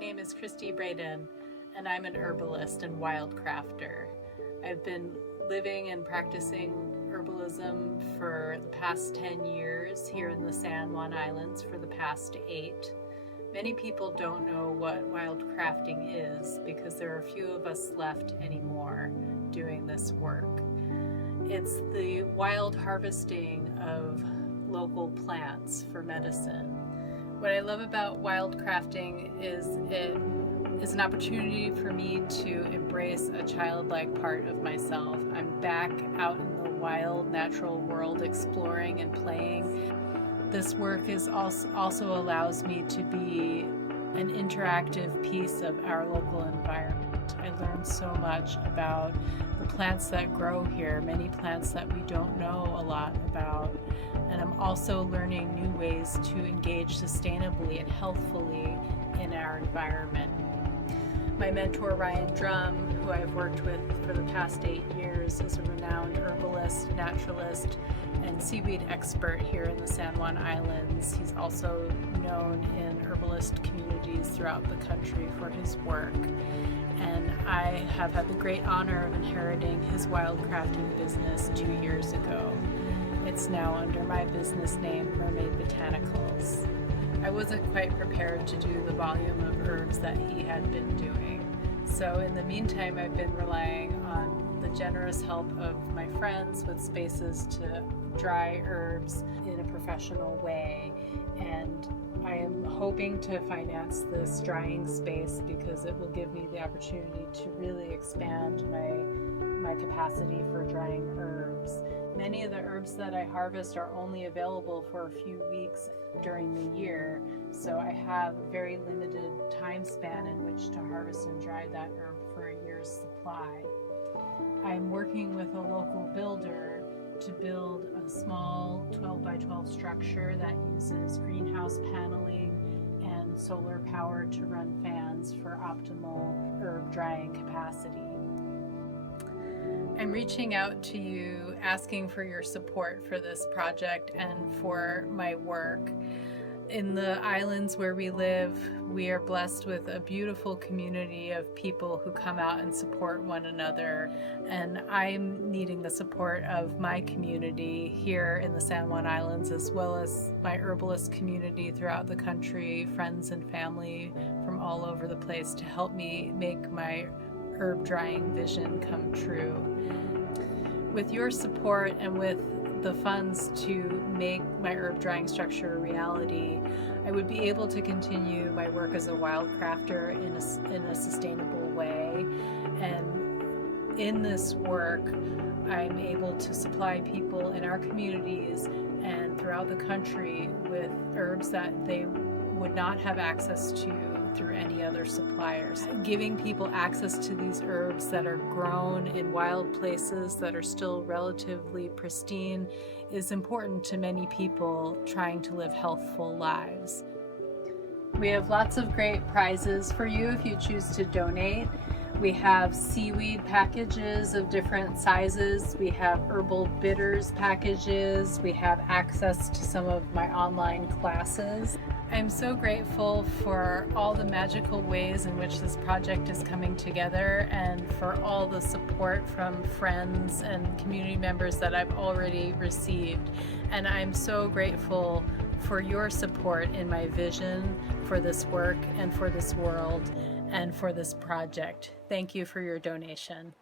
name is Christy Braden, and I'm an herbalist and wildcrafter. I've been living and practicing herbalism for the past 10 years here in the San Juan Islands for the past 8. Many people don't know what wildcrafting is because there are few of us left anymore doing this work. It's the wild harvesting of local plants for medicine. What I love about wildcrafting is it is an opportunity for me to embrace a childlike part of myself. I'm back out in the wild, natural world, exploring and playing. This work also allows me to be an interactive piece of our local environment. I learned so much about the plants that grow here, many plants that we don't know a lot about. And I'm also learning new ways to engage sustainably and healthfully in our environment. My mentor, Ryan Drum, who I've worked with for the past 8 years, is a renowned herbalist, naturalist, and seaweed expert here in the San Juan Islands. He's also known in herbalist communities throughout the country for his work. And I have had the great honor of inheriting his wildcrafting business 2 years ago. It's now under my business name, Mermaid Botanicals. I wasn't quite prepared to do the volume of herbs that he had been doing. So in the meantime, I've been relying on the generous help of my friends with spaces to dry herbs in a professional way. And I am hoping to finance this drying space because it will give me the opportunity to really expand my capacity for drying herbs. Many of the herbs that I harvest are only available for a few weeks during the year, so I have a very limited time span in which to harvest and dry that herb for a year's supply. I'm working with a local builder to build a small 12 by 12 structure that uses greenhouse paneling and solar power to run fans for optimal herb drying capacity. I'm reaching out to you asking for your support for this project and for my work. In the islands where we live, we are blessed with a beautiful community of people who come out and support one another. And I'm needing the support of my community here in the San Juan Islands, as well as my herbalist community throughout the country, friends and family from all over the place to help me make my herb drying vision come true. With your support and with the funds to make my herb drying structure a reality, I would be able to continue my work as a wildcrafter in a sustainable way. And in this work, I'm able to supply people in our communities and throughout the country with herbs that they would not have access to through any other suppliers. Giving people access to these herbs that are grown in wild places that are still relatively pristine is important to many people trying to live healthful lives. We have lots of great prizes for you if you choose to donate. We have seaweed packages of different sizes. We have herbal bitters packages. We have access to some of my online classes. I'm so grateful for all the magical ways in which this project is coming together and for all the support from friends and community members that I've already received. And I'm so grateful for your support in my vision for this work and for this world and for this project. Thank you for your donation.